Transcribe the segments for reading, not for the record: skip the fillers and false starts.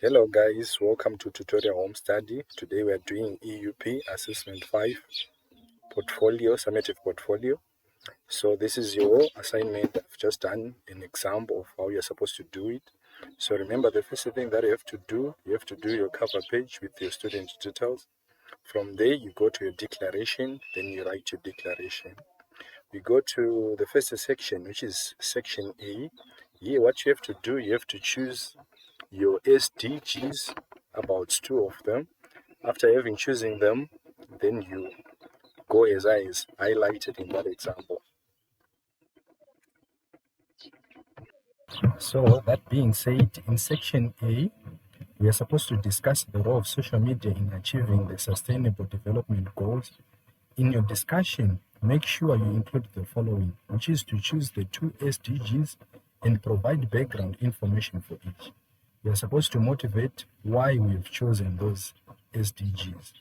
Hello guys, welcome to tutorial home study. Today we are doing EUP assessment 5 portfolio, summative portfolio. So this is your assignment. I've just done an example of how you're supposed to do it. So remember, the first thing that you have to do your cover page with your student details. From there you go to your declaration, then you write your declaration. We go to the first section, which is section A. Here what you have to do, you have to choose your SDGs, about 2 of them. After having choosing them, then you go as I is highlighted in that example. So that being said, in section A, we are supposed to discuss the role of social media in achieving the sustainable development goals. In your discussion, make sure you include the following, which is to choose the 2 SDGs and provide background information for each. We are supposed to motivate why we have chosen those SDGs.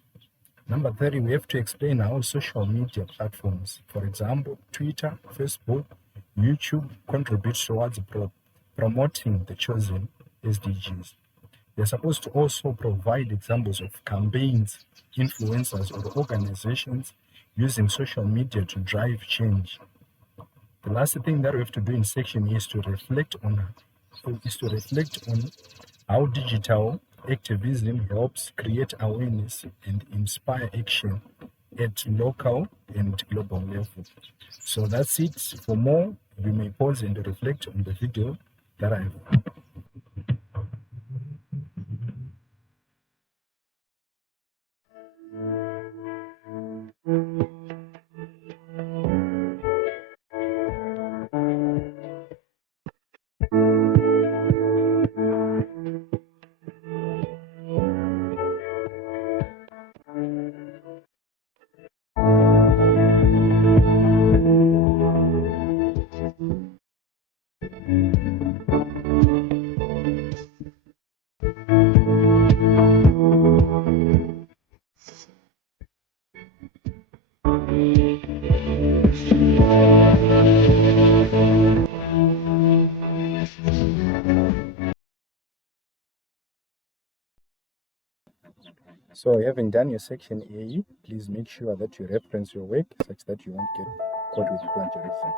Number 3, we have to explain how social media platforms, for example, Twitter, Facebook, YouTube, contribute towards promoting the chosen SDGs. We are supposed to also provide examples of campaigns, influencers, or organizations using social media to drive change. The last thing that we have to do in section is to reflect on how digital activism helps create awareness and inspire action at local and global level. So that's it. For more, you may pause and reflect on the video that I have. So having done your section A, please make sure that you reference your work such that you won't get caught with plagiarism.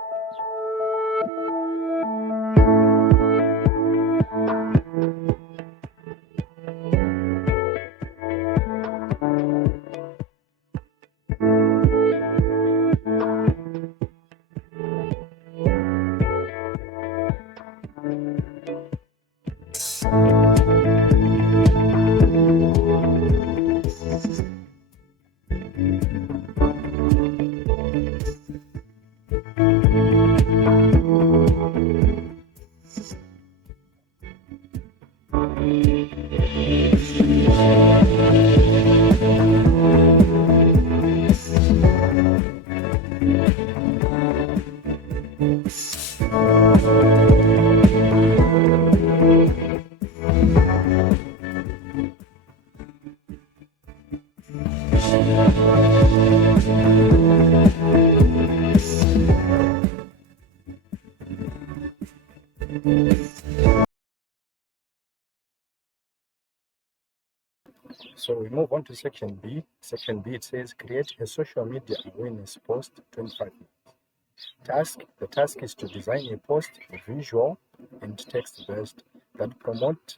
So we move on to section B. Section B, it says create a social media awareness post 25 minutes. The task is to design a post, visual and text-based, that promote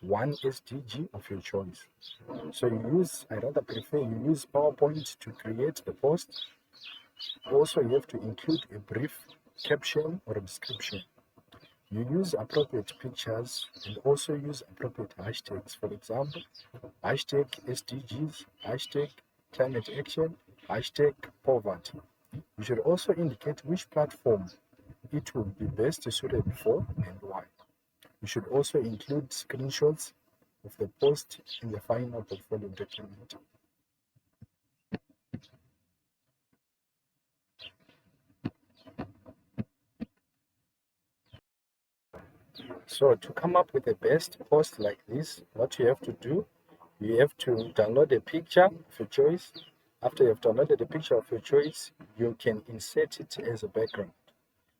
one SDG of your choice. So I rather prefer you use PowerPoint to create the post. Also, you have to include a brief caption or description. You use appropriate pictures and also use appropriate hashtags. For example, hashtag SDGs, hashtag climate action, hashtag poverty. You should also indicate which platform it will be best suited for and why. You should also include screenshots of the post in the final portfolio document. So to come up with the best post like this, what you have to do, you have to download a picture of your choice. After you have downloaded a picture of your choice, you can insert it as a background.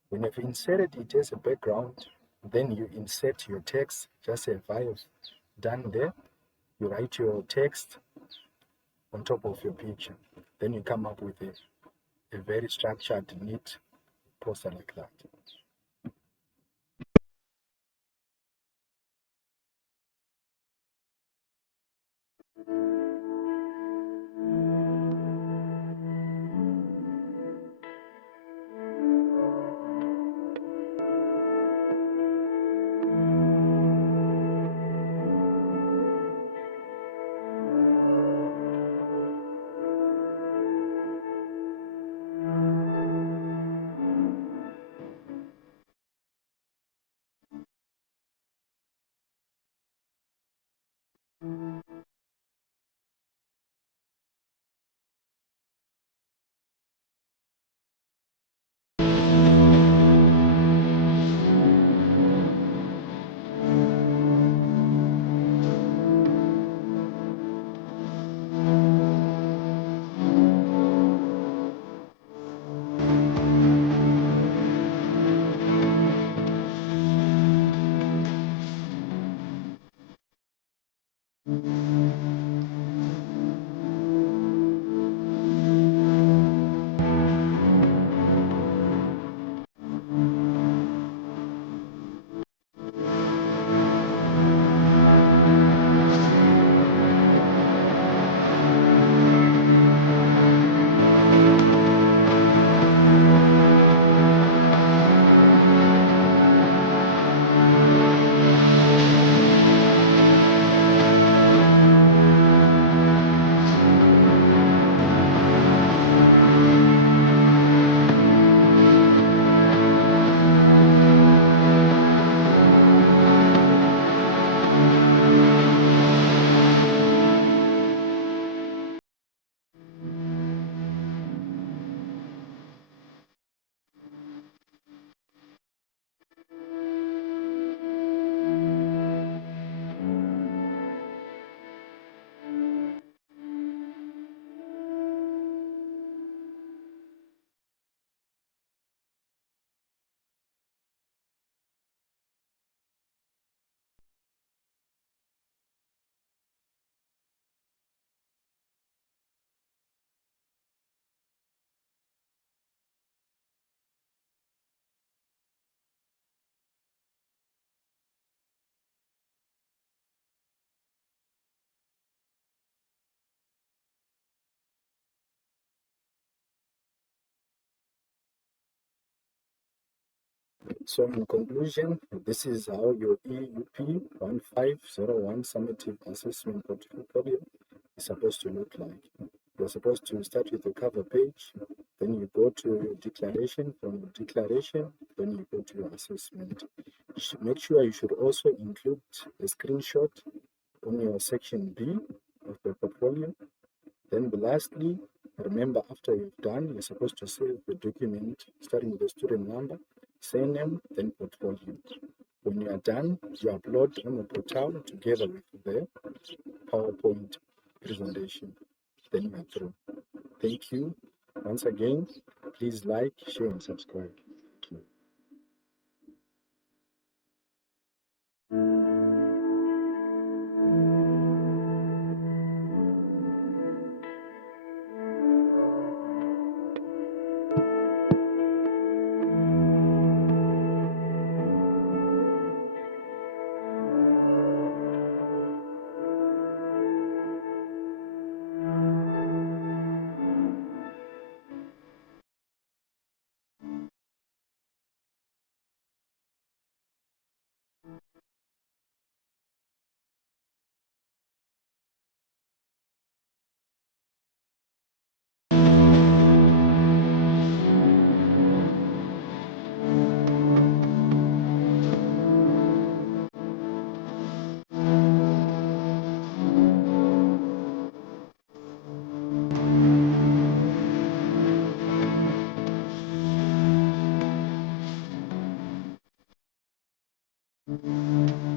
When you've inserted it as a background, then you insert your text, just a done there, you write your text on top of your picture. Then you come up with a very structured, neat poster like that. So in conclusion, this is how your EUP1501 Summative Assessment Portfolio is supposed to look like. You're supposed to start with the cover page, then you go to your declaration. From your declaration, then you go to your assessment. Make sure you should also include a screenshot on your section B of the portfolio. Then lastly, remember, after you've done, you're supposed to save the document starting with the student number, surname, then portfolio. When you are done, you upload on the portal together with the PowerPoint presentation. Then you are through. Thank you. Once again, please like, share, and subscribe. Thank you.